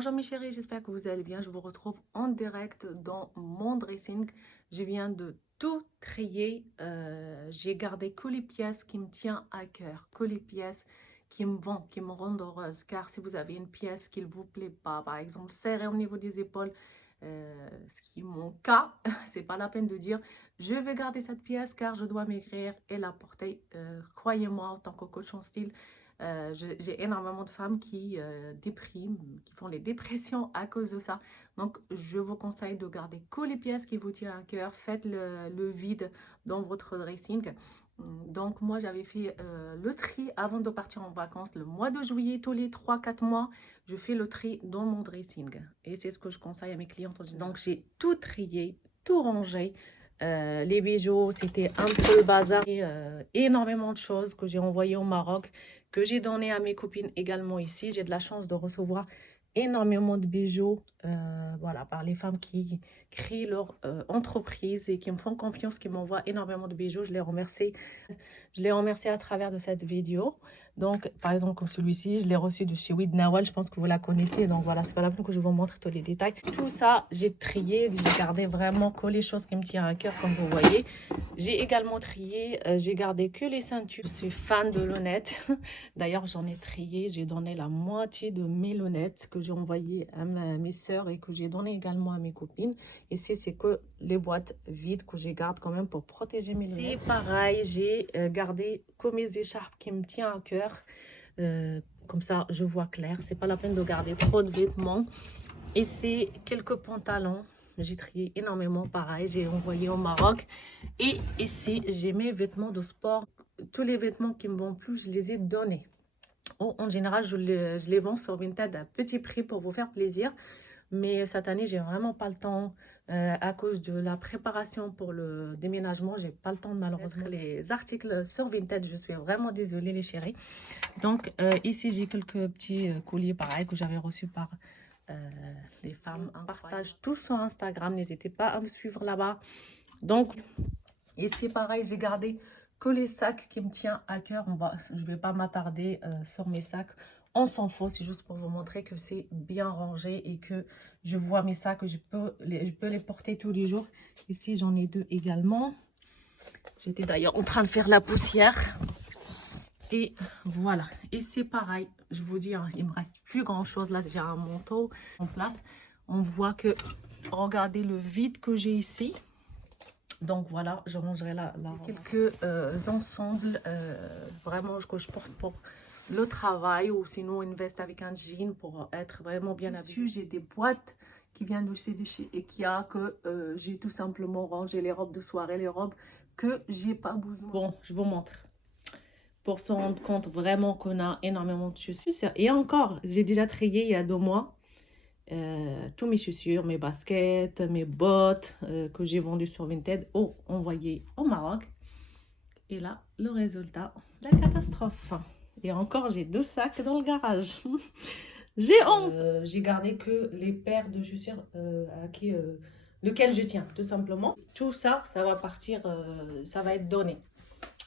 Bonjour mes chéris, j'espère que vous allez bien. Je vous retrouve en direct dans mon dressing. Je viens de tout trier. J'ai gardé que les pièces qui me tiennent à cœur, que les pièces qui me vont, qui me rendent heureuse. Car si vous avez une pièce qui ne vous plaît pas, par exemple serrée au niveau des épaules, ce qui est mon cas, c'est pas la peine de dire je vais garder cette pièce car je dois maigrir et la porter. Croyez-moi, en tant que coach en style, j'ai énormément de femmes qui dépriment, qui font les dépressions à cause de ça. Donc, je vous conseille de garder que les pièces qui vous tiennent à cœur. Faites le vide dans votre dressing. Donc, moi, j'avais fait le tri avant de partir en vacances. Le mois de juillet, tous les 3-4 mois, je fais le tri dans mon dressing. Et c'est ce que je conseille à mes clientes. Donc, j'ai tout trié, tout rangé. Les bijoux, c'était un peu le bazar. Et, énormément de choses que j'ai envoyées au Maroc, que j'ai donné à mes copines également ici. J'ai de la chance de recevoir énormément de bijoux voilà, par les femmes qui créent leur entreprise et qui me font confiance, qui m'envoient énormément de bijoux. Je les remercie. Je les remercie à travers de cette vidéo. Donc, par exemple, comme celui-ci, je l'ai reçu de chez Wid Nawal. Je pense que vous la connaissez. Donc, voilà, c'est pas la peine que je vous montre tous les détails. Tout ça, j'ai trié. J'ai gardé vraiment que les choses qui me tiennent à cœur, comme vous voyez. J'ai également trié. J'ai gardé que les ceintures. Je suis fan de lunettes. D'ailleurs, j'en ai trié. J'ai donné la moitié de mes lunettes que j'ai envoyées à mes soeurs et que j'ai donné également à mes copines. Ici, c'est que les boîtes vides que je garde quand même pour protéger mes lunettes. C'est pareil, j'ai gardé que mes écharpes qui me tiennent à cœur. Comme ça, je vois clair. C'est pas la peine de garder trop de vêtements. Et c'est quelques pantalons. J'ai trié énormément, pareil. J'ai envoyé au Maroc. Et ici, j'ai mes vêtements de sport. Tous les vêtements qui me vont plus, je les ai donnés. En général, je les vends sur Vinted à petit prix pour vous faire plaisir. Mais cette année, j'ai vraiment pas le temps à cause de la préparation pour le déménagement. J'ai pas le temps de malheureusement les articles sur Vinted. Je suis vraiment désolée les chéris. Donc ici, j'ai quelques petits colliers pareils que j'avais reçus par les femmes. On partage tout sur Instagram. N'hésitez pas à me suivre là-bas. Donc ici, pareil, j'ai gardé que les sacs qui me tiennent à cœur. Je vais pas m'attarder sur mes sacs. On s'en fout, c'est juste pour vous montrer que c'est bien rangé et que je vois mes sacs, je peux les porter tous les jours. Ici, j'en ai deux également. J'étais d'ailleurs en train de faire la poussière. Et voilà. Et c'est pareil, je vous dis, hein, il me reste plus grand chose. Là, j'ai un manteau en place. On voit que, regardez le vide que j'ai ici. Donc voilà, je rangerai là quelques ensembles vraiment que je porte pour le travail ou sinon une veste avec un jean pour être vraiment bien habillée. J'ai des boîtes qui viennent de chez Ikea que j'ai tout simplement rangé les robes de soirée, les robes que j'ai pas besoin. Bon, je vous montre. Pour se rendre compte vraiment qu'on a énormément de chaussures. Et encore, j'ai déjà trié il y a 2 mois. Tous mes chaussures, mes baskets, mes bottes que j'ai vendues sur Vinted ou envoyées au Maroc. Et là, le résultat, la catastrophe. Et encore, j'ai 2 sacs dans le garage. J'ai honte. J'ai gardé que les paires de chaussures lequel je tiens, tout simplement. Tout ça, ça va partir, ça va être donné.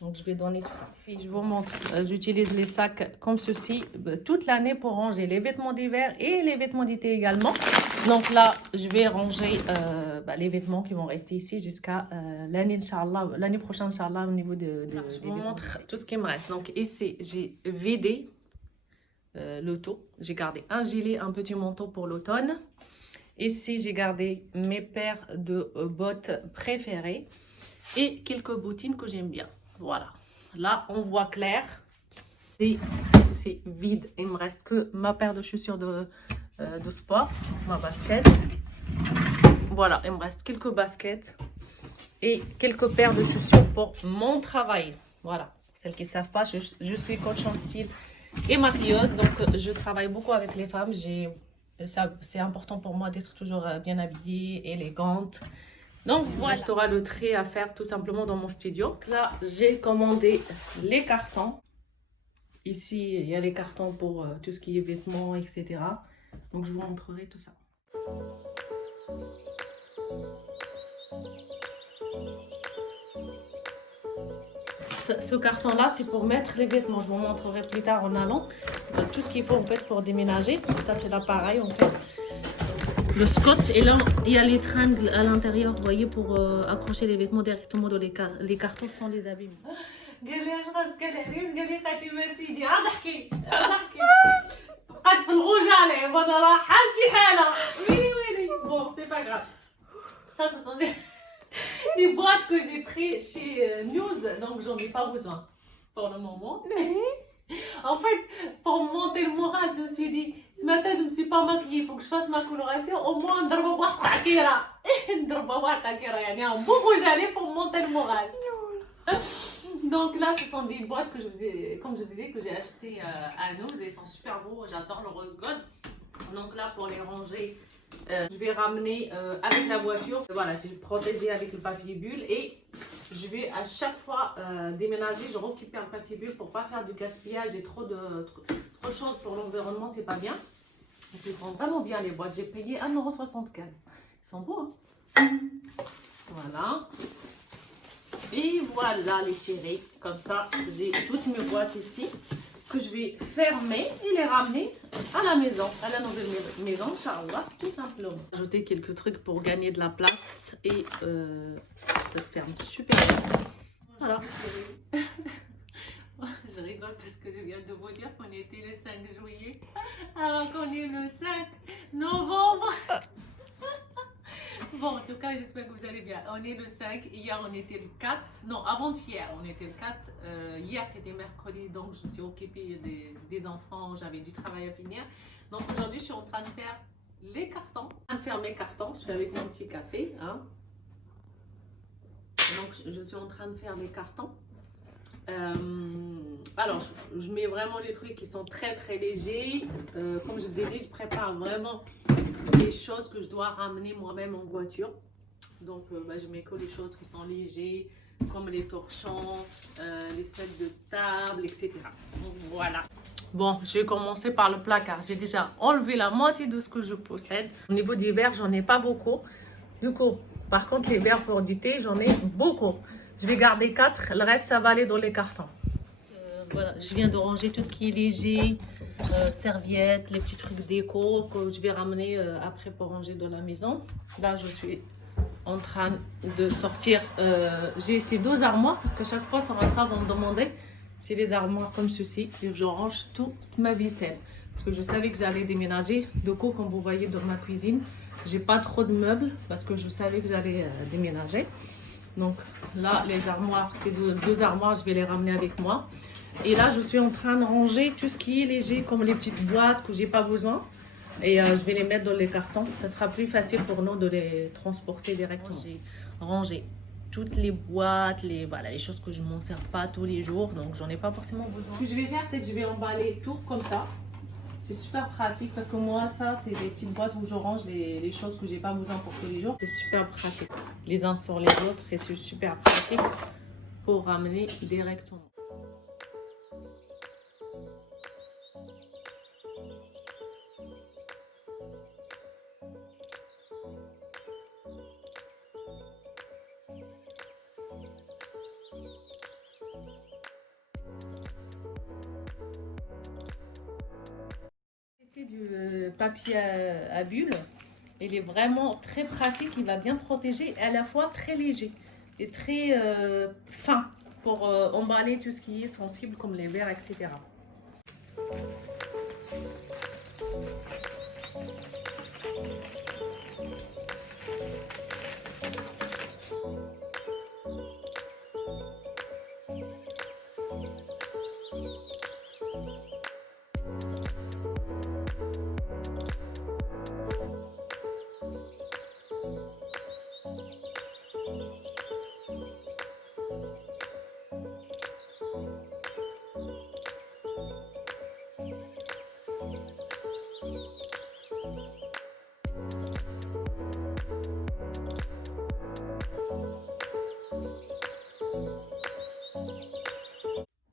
Donc, je vais donner tout ça. Puis, je vous montre, j'utilise les sacs comme ceci toute l'année pour ranger les vêtements d'hiver et les vêtements d'été également. Donc là, je vais ranger les vêtements qui vont rester ici jusqu'à l'année prochaine, Inch'Allah, au niveau je vous montre tout ce qui me reste. Donc ici, j'ai vidé le tout. J'ai gardé un gilet, un petit manteau pour l'automne. Ici, j'ai gardé mes paires de bottes préférées et quelques bottines que j'aime bien. Voilà. Là, on voit clair. C'est vide. Il me reste que ma paire de chaussures de sport, ma basket. Voilà, il me reste quelques baskets et quelques paires de chaussures pour mon travail. Voilà. Pour celles qui ne savent pas, je suis coach en style et maquilleuse. Donc, je travaille beaucoup avec les femmes. C'est important pour moi d'être toujours bien habillée, élégante. Donc voilà, il restera le tri à faire tout simplement dans mon studio. Là, j'ai commandé les cartons. Ici, il y a les cartons pour tout ce qui est vêtements, etc. Donc, je vous montrerai tout ça. ce carton-là, c'est pour mettre les vêtements. Je vous montrerai plus tard en allant. Tout ce qu'il faut en fait pour déménager. Ça, c'est l'appareil en fait. Le scotch. Et là, il y a les tringles à l'intérieur, vous voyez, pour accrocher les vêtements directement dans les cartons sans les abîmer. قال لي اش خاصك العرين قال لي فاطمه سيدي عاد احكي بقات في الغوجه وانا راه حالتي حاله ويلي bon c'est pas grave. Ça ce sont des boîtes que j'ai pris chez News, donc j'en ai pas besoin pour le moment. En fait, pour monter le moral, je me suis dit, ce matin je me suis pas maquillée, il faut que je fasse ma coloration, au moins نضربوا بواحد التعكيره نضربوا بواحد التعكيره يعني un beau rouge à lèvres pour monter le moral. Donc là, ce sont des boîtes que comme je vous ai dit, que j'ai acheté à News et ils sont super beaux. J'adore le rose gold. Donc là, pour les ranger, je vais ramener avec la voiture. Voilà, c'est protégé avec le papier bulle et je vais à chaque fois déménager. Je récupère le papier bulle pour pas faire du gaspillage et trop de choses pour l'environnement, c'est pas bien. Donc, ils sont vraiment bien les boîtes. J'ai payé 1,64 €. Ils sont beaux, hein? Voilà. Et voilà les chéris, comme ça j'ai toutes mes boîtes ici que je vais fermer et les ramener à la maison, à la nouvelle maison, Inch'Allah, tout simplement. Ajouter quelques trucs pour gagner de la place et ça se ferme super bien. Voilà. Je rigole parce que je viens de vous dire qu'on était le 5 juillet, alors qu'on est le 5 novembre. Bon, en tout cas, j'espère que vous allez bien. On est le 5, hier on était le 4, non, avant-hier on était le 4, hier c'était mercredi, donc je me suis occupée des enfants, j'avais du travail à finir. Donc aujourd'hui, je suis en train de faire les cartons, en train de faire mes cartons, je suis avec mon petit café. Hein. Donc je suis en train de faire les cartons. Alors, je mets vraiment les trucs qui sont très très légers. Comme je vous ai dit, je prépare vraiment les choses que je dois ramener moi-même en voiture. Donc, je mets que les choses qui sont légers, comme les torchons, les sets de table, etc. Donc, voilà. Bon, je vais commencer par le placard. J'ai déjà enlevé la moitié de ce que je possède. Au niveau des verres, j'en ai pas beaucoup. Du coup, par contre, les verres pour du thé, j'en ai beaucoup. Je vais garder 4, le reste ça va aller dans les cartons. Voilà, je viens de ranger tout ce qui est léger, serviettes, les petits trucs déco que je vais ramener après pour ranger dans la maison. Là, je suis en train de sortir. J'ai ces 2 armoires parce que chaque fois sur Insta, vont me demander, c'est les armoires comme ceci et je range toute ma vaisselle. Parce que je savais que j'allais déménager. Du coup, comme vous voyez dans ma cuisine, j'ai pas trop de meubles parce que je savais que j'allais déménager. Donc là, les armoires, ces 2 armoires, je vais les ramener avec moi. Et là, je suis en train de ranger tout ce qui est léger, comme les petites boîtes que j'ai pas besoin. Et je vais les mettre dans les cartons. Ça sera plus facile pour nous de les transporter directement. J'ai rangé toutes les boîtes, voilà, les choses que je ne m'en sers pas tous les jours. Donc, j'en ai pas forcément besoin. Ce que je vais faire, c'est que je vais emballer tout comme ça. C'est super pratique parce que moi, ça, c'est des petites boîtes où je range les choses que j'ai pas besoin pour tous les jours. C'est super pratique, les uns sur les autres, et c'est super pratique pour ramener directement. Du papier à bulles, il est vraiment très pratique, il va bien protéger et à la fois très léger et très fin pour emballer tout ce qui est sensible comme les verres, etc.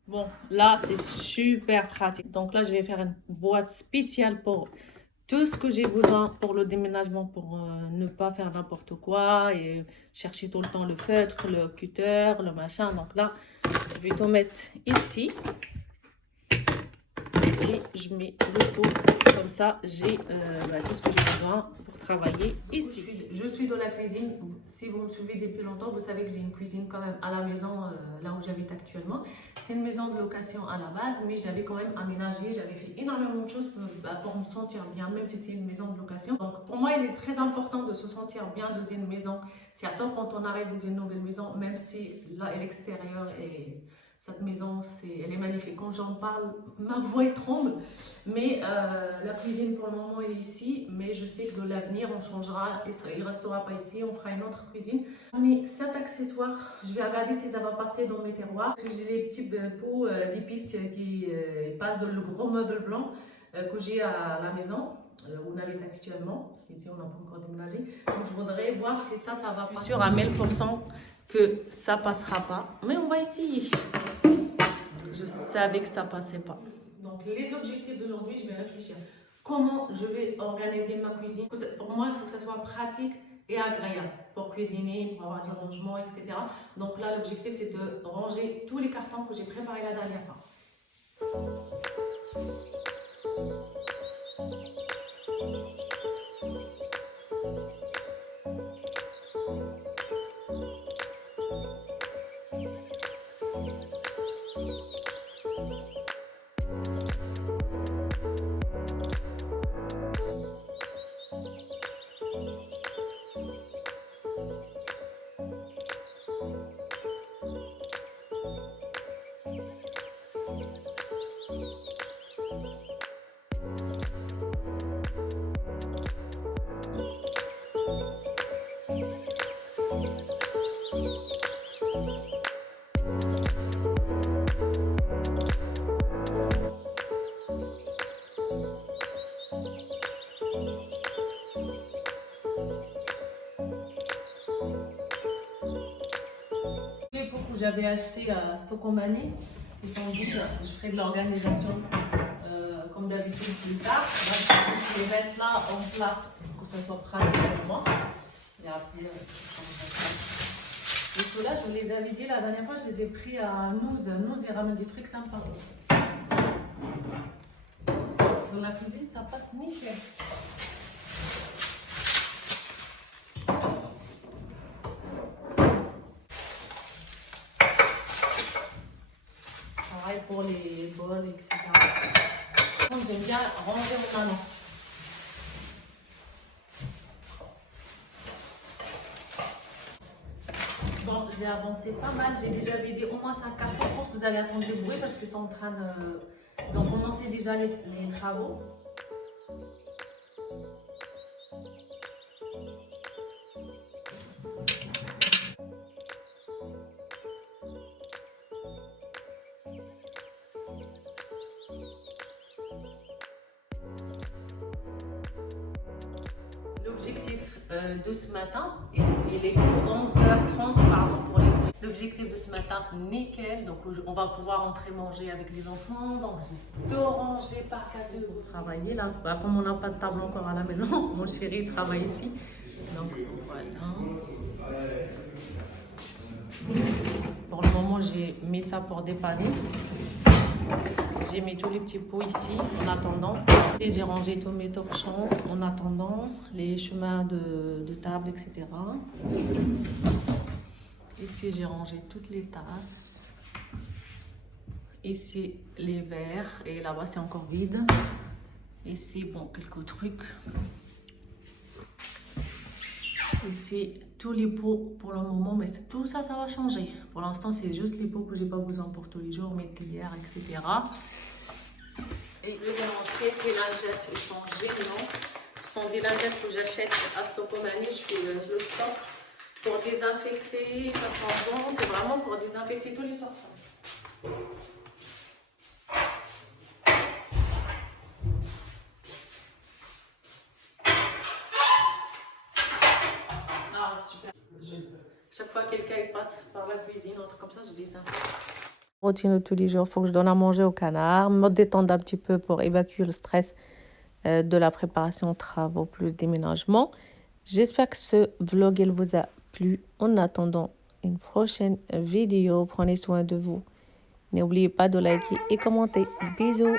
Bon, là, c'est super pratique. Donc là, je vais faire une boîte spéciale pour tout ce que j'ai besoin pour le déménagement, pour ne pas faire n'importe quoi et chercher tout le temps le feutre, le cutter, le machin. Donc là, je vais tout mettre ici. Et je mets le pot comme ça, j'ai tout ce que j'ai besoin pour travailler ici. Je suis dans la cuisine. Si vous me suivez depuis longtemps, vous savez que j'ai une cuisine quand même à la maison, là où j'habite actuellement. C'est une maison de location à la base, mais j'avais quand même aménagé, j'avais fait énormément de choses pour me sentir bien, même si c'est une maison de location. Donc pour moi, il est très important de se sentir bien dans une maison. Certes, quand on arrive dans une nouvelle maison, même si là, l'extérieur est... Cette maison, elle est magnifique. Quand j'en parle, ma voix tremble. Mais la cuisine, pour le moment, elle est ici. Mais je sais que de l'avenir, on changera. Il ne restera pas ici. On fera une autre cuisine. On est 7 accessoires. Je vais regarder si ça va passer dans mes terroirs. Parce que j'ai des petits pots d'épices qui passent dans le gros meuble blanc que j'ai à la maison. Où on habite actuellement. Parce qu'ici, on n'a pas encore déménagé. Donc, je voudrais voir si ça va passer. Je suis sûre à 1000% que ça passera pas. Mais on va essayer. Je savais que ça passait pas. Donc les objectifs d'aujourd'hui, je vais réfléchir. Comment je vais organiser ma cuisine? Pour moi, il faut que ça soit pratique et agréable pour cuisiner, pour avoir du rangement, etc. Donc là, l'objectif, c'est de ranger tous les cartons que j'ai préparés la dernière fois. Les pots que j'avais achetés à Stocomanie, ils sont vides. Je ferai de l'organisation comme d'habitude plus tard. Là, je vais les mettre là en place pour que ça soit pratique pour moi. Et après, et ceux-là, je les avais dit la dernière fois, je les ai pris à Nouz. Nouz, ils ramènent des trucs sympas. Dans la cuisine, ça passe nickel. Pareil pour les bols, etc. J'aime bien ranger au main. Bon, j'ai avancé pas mal, j'ai déjà vidé au moins 5 cartons. Je pense que vous allez attendre du bruit parce qu'ils sont en train de... Ils ont commencé déjà les travaux. L'objectif de ce matin, il est pour 11h30, pardon pour les bruits. L'objectif de ce matin, nickel. Donc on va pouvoir entrer manger avec les enfants. Donc j'ai tout rangé par cadeau. Vous travaillez là. Bah, comme on n'a pas de table encore à la maison, mon chéri travaille ici. Donc voilà. Pour le moment, j'ai mis ça pour dépanner. J'ai mis tous les petits pots ici en attendant. Et j'ai rangé tous mes torchons en attendant les chemins de table, etc. Ici, j'ai rangé toutes les tasses. Ici, les verres. Et là-bas, c'est encore vide. Ici, bon, quelques trucs. Ici, tous les pots pour le moment, mais tout ça, ça va changer. Pour l'instant, c'est juste les pots que j'ai pas besoin pour tous les jours, mes cuillères, etc. Et je vais montrer ces lingettes, ils sont géniaux. Ce sont des lingettes que j'achète à Stocomanie, je fais le stock pour désinfecter, ça sent bon, c'est vraiment pour désinfecter tous les surfaces. Ah, super. Chaque fois que quelqu'un passe par la cuisine, un truc comme ça, je désinfecte. Routine de tous les jours, il faut que je donne à manger au canard, me détendre un petit peu pour évacuer le stress de la préparation travaux plus déménagement. J'espère que ce vlog il vous a plu. En attendant une prochaine vidéo, prenez soin de vous. N'oubliez pas de liker et commenter. Bisous.